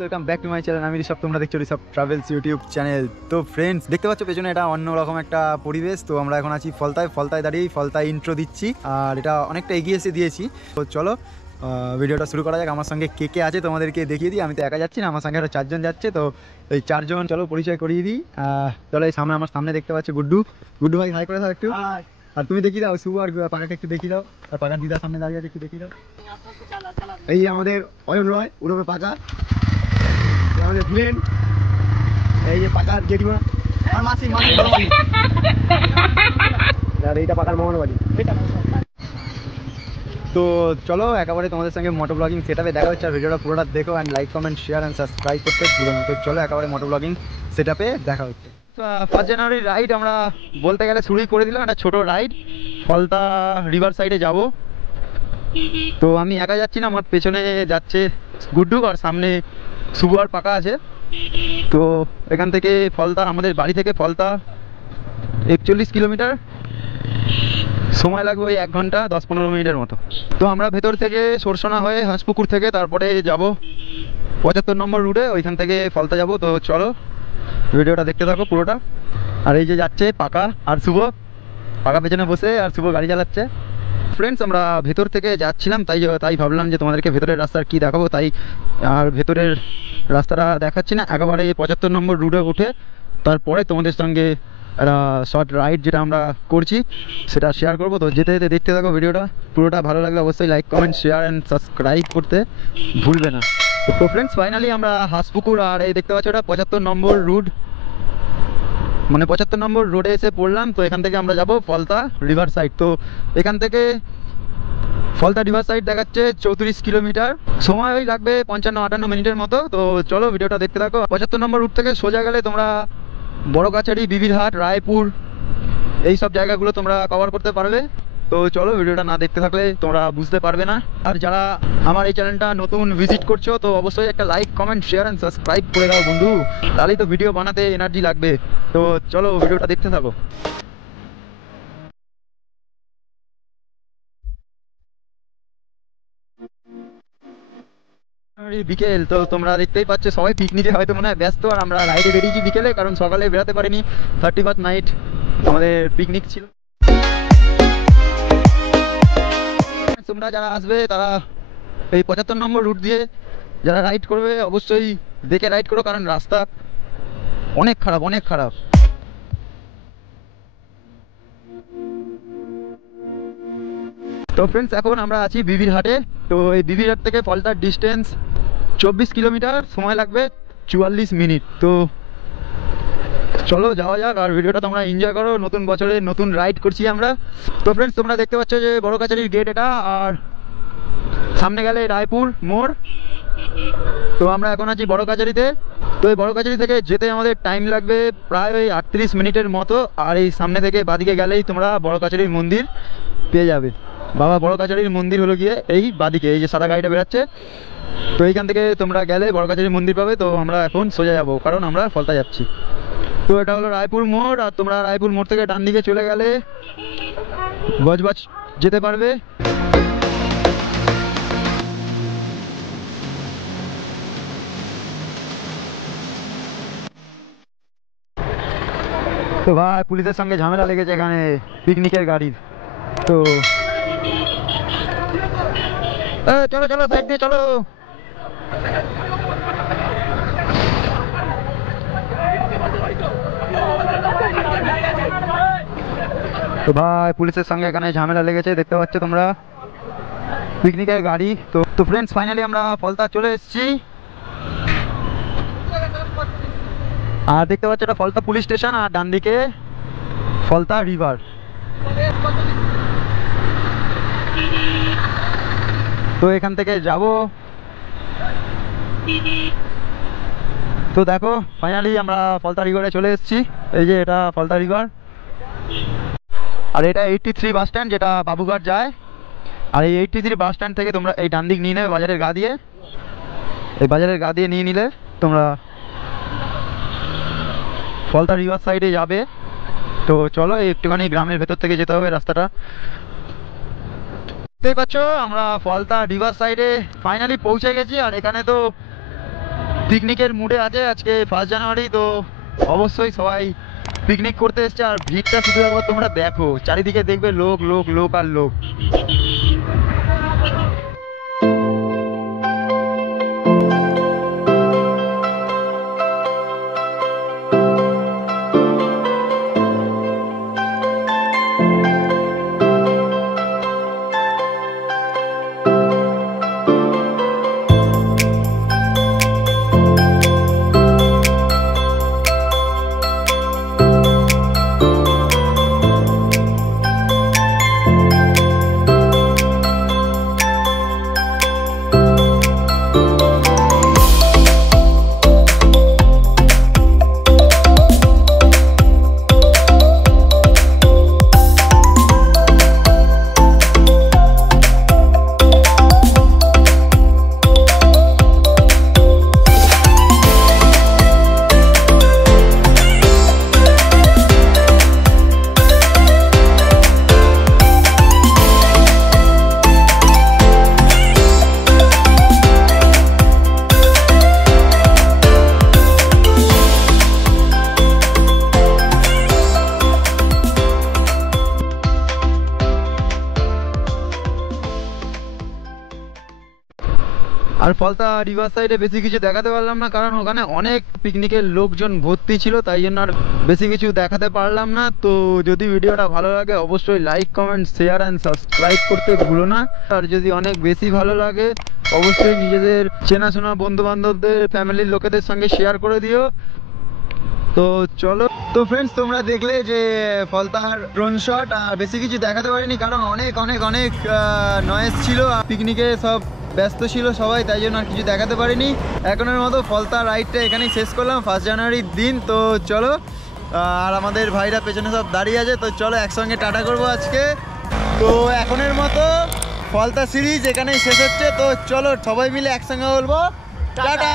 Welcome back to my channel. আমি ঋষভ, তোমরা দেখছো ঋষভ ট্রাভেলস ইউটিউব চ্যানেল। তো ফ্রেন্ডস, দেখতে পাচ্ছ পেছনে এটা অন্যরকম একটা পরিবেশ। তো আমরা এখন আছি ফলতায় দাঁড়িয়ে ফলতায় ইন্ট্রো দিচ্ছি, আর এটা অনেকটা এগিয়ে এসে দিয়েছি। তো চলো ভিডিওটা শুরু করা যাক। আমার সঙ্গে কে কে আছে তোমাদেরকে দেখিয়ে দিই। আমি তো একা যাচ্ছি না, আমার সঙ্গে আরও 4 জন যাচ্ছে। তো এই 4 জন চলো পরিচয় করিয়ে দিই। চলো, এই সামনে আমার সামনে দেখতে পাচ্ছ গুড্ডু ভাই, হাই করে দাও একটু। আর তুমি দেখিয়ে দাও শুভ, আর পাকাকে একটু দেখিয়ে দাও। আর পাকার দিদার সামনে দাঁড়িয়ে আছে, একটু দেখিয়ে দাও। এই আমাদের অয়ন রয়, উড়বে পাকা, আমাদের ফ্রেন্ড। এই যে পাকার জেঠিমা আর মাসি, আর এইটা পাকার মামার বাড়ি। তো চলো একেবারে তোমাদের সঙ্গে মোটো ব্লগিং সেটআপে দেখা হচ্ছে। আর ভিডিওটা পুরোটা দেখো and like, comment, share and subscribe করতে ভুলো না। তো চলো একেবারে মোটো ব্লগিং সেটআপে দেখা হচ্ছে। 5 জানুয়ারির রাইড আমরা বলতে গেলে শুরুই করে দিলাম। একটা ছোটো রাইড, ফলতা রিভার সাইডে যাব। তো আমি একা যাচ্ছি না, আমার পেছনে যাচ্ছে গুড্ডু আর সামনে শুভ আর পাকা আছে। তো এখান থেকে ফলতা, আমাদের বাড়ি থেকে ফলতা 41 কিলোমিটার, সময় লাগবে ওই 1 ঘন্টা 10-15 মিনিটের মতো। তো আমরা ভেতর থেকে সরসোনা হয়ে হাঁসপুকুর থেকে তারপরে যাব 75 নম্বর রুটে, ওইখান থেকে ফলতা যাব। তো চলো ভিডিওটা দেখতে থাকো পুরোটা। আর এই যে যাচ্ছে পাকা আর শুভ, পাকা পেছনে বসে আর শুভ গাড়ি চালাচ্ছে। ফ্রেন্ডস, আমরা ভেতর থেকে যাচ্ছিলাম, তাই ভাবলাম যে তোমাদেরকে ভেতরের রাস্তার কি দেখাবো। তাই আর ভেতরের রাস্তাটা দেখাচ্ছি না, একেবারে 75 নম্বর রুটে উঠে তারপরে তোমাদের সঙ্গে একটা শর্ট রাইড যেটা আমরা করছি সেটা শেয়ার করবো। তো যেতে যেতে দেখতে থাকো ভিডিওটা পুরোটা। ভালো লাগলে অবশ্যই like, comment, share and subscribe করতে ভুলবে না। তো ফ্রেন্ডস, ফাইনালি আমরা হাঁসপুকুর, আর এই দেখতে পাচ্ছ এটা 75 নম্বর রুট, মানে 75 নম্বর রোডে এসে পড়লাম। তো এখান থেকে আমরা যাব ফলতা রিভার সাইড। তো এখান থেকে ফলতা রিভার সাইড দেখাচ্ছে 34 কিলোমিটার, সময় ওই লাগবে 55-58 মিনিটের মতো। তো চলো ভিডিওটা দেখতে থাকো। 75 নম্বর রুট থেকে সোজা গেলে তোমরা বড়গাছাড়ি, বিবিরহাট, রায়পুর, এই সব জায়গাগুলো তোমরা কভার করতে পারবে। তো চলো ভিডিওটা না দেখতে থাকলে তোমরা বুঝতে পারবে না। আর যারা আমার এই চ্যানেলটা নতুন ভিজিট করছো তো অবশ্যই একটা like, comment, share and subscribe করে দাও বন্ধু, তাহলেই তো ভিডিও বানাতে এনার্জি লাগবে। তো চলো ভিডিওটা দেখতে থাকো। বিকেল, তো তোমরা দেখতেই পাচ্ছ সবাই পিকনিকে হয়তো মনে হয় ব্যস্ত, আর আমরা রাইডে বেরিয়েছি বিকেলে, কারণ সকালে বেরোতে পারিনি। 31st নাইট আমাদের পিকনিক ছিল। তোমরা যারা আসবে তারা এই 75 নম্বর রুট দিয়ে যারা রাইড করবে অবশ্যই দেখে রাইড করো, কারণ রাস্তা অনেক খারাপ, অনেক খারাপ। তো ফ্রেন্ডস, এখন আমরা আছি বিবিরহাটে। তো এই বিবিরহাট থেকে ফলতার ডিস্টেন্স 24 কিলোমিটার, সময় লাগবে 44 মিনিট। তো চলো যাওয়া যাক, আর ভিডিওটা তোমরা এনজয় করো। নতুন বছরে নতুন রাইড করছি আমরা। তো ফ্রেন্ডস, তোমরা দেখতে পাচ্ছ যে বড়গাছাড়ির গেট এটা, আর সামনে গেলে রায়পুর মোড়। তো আমরা এখন আছি বড়গাছাড়িতে। তো এই বড়গাছাড়ি থেকে যেতে আমাদের টাইম লাগবে প্রায় ওই 38 মিনিটের মতো। আর এই সামনে থেকে বাদিকে গেলেই তোমরা বড়গাছাড়ির মন্দির পেয়ে যাবে। বাবা বড়গাছাড়ির মন্দির হলো গিয়ে এই বাদিকে, এই যে সাদা গাড়িটা বেরাচ্ছে। তো এইখান থেকে তোমরা গেলে বড়গাছাড়ির মন্দির পাবে। তো আমরা এখন সোজা যাবো, কারণ আমরা ফলতা যাচ্ছি। তো এটা হলো রায়পুর মোড়, আর তোমরা রায়পুর মোড় থেকে ডান দিকে চলে গেলে বজবজ যেতে পারবে। তো ভাই, পুলিশের সঙ্গে ঝামেলা লেগেছে এখানে পিকনিকের গাড়ির। তো চলো চলো, সাইড দিয়ে চলো। তো ভাই, পুলিশের সঙ্গে এখানে ঝামেলা লেগেছে, দেখতে পাচ্ছ তোমরা পিকনিকের গাড়ি। তো ফ্রেন্ডস, ফাইনালি আমরা ফলতা চলে এসেছি। আর দেখতে পাচ্ছ এটা ফলতা পুলিশ স্টেশন, আর ডান দিকে ফলতা রিভার। তো এখান থেকে যাব। তো দেখো ফাইনালি আমরা ফলতা রিভারে চলে এসেছি। এই যে এটা ফলতা রিভার, আর এটা 83 বাস স্ট্যান্ড, যেটা বাবুঘাট যায়। আর এই 83 বাস স্ট্যান্ড থেকে তোমরা এই ডান দিক নিয়ে নেবে বাজারের গা দিয়ে। এই বাজারের গা দিয়ে নিয়ে নিলে তোমরা ফলতা রিভার সাইডে যাবে। তো চলো একটুখানি গ্রামের ভেতর থেকে যেতে হবে রাস্তাটা। দেখতেই পাচ্ছ আমরা ফলতা রিভার সাইডে ফাইনালি পৌঁছে গেছি। আর এখানে তো পিকনিকের মুডে আছে। আজকে 1 জানুয়ারি, তো অবশ্যই সবাই পিকনিক করতে এসছে। আর ভিড়টা শুধু একবার তোমরা দেখো, চারিদিকে দেখবে লোক লোক লোক আর লোক। আর ফলতা রিভার সাইডে বেশি কিছু দেখাতে পারলাম না, কারণ ওখানে অনেক পিকনিকের লোকজন ভর্তি ছিল, তাই জন্য আর বেশি কিছু দেখাতে পারলাম না। তো যদি ভিডিওটা ভালো লাগে অবশ্যই like comment share and subscribe করতে ভুলো না। আর যদি অনেক বেশি ভালো লাগে অবশ্যই নিজেদের চেনাশোনা বন্ধু বান্ধবদের ফ্যামিলির লোকেদের সঙ্গে শেয়ার করে দিও। তো চলো, তো ফ্রেন্ডস তোমরা দেখলে যে ফলতার ড্রোন শট। আর বেশি কিছু দেখাতে পারিনি কারণ অনেক অনেক অনেক নয়েজ ছিল, পিকনিকে সব ব্যস্ত ছিল সবাই, তাই জন্য আর কিছু দেখাতে পারিনি। এখনের মতো ফলতা রাইডটা এখানেই শেষ করলাম 1 জানুয়ারির দিন। তো চলো, আর আমাদের ভাইরা পেছনে সব দাঁড়িয়ে আছে, তো চলো একসঙ্গে টাটা করবো আজকে। তো এখনের মতো ফলতা সিরিজ এখানেই শেষ হচ্ছে। তো চলো সবাই মিলে একসঙ্গে বলবো টাটা।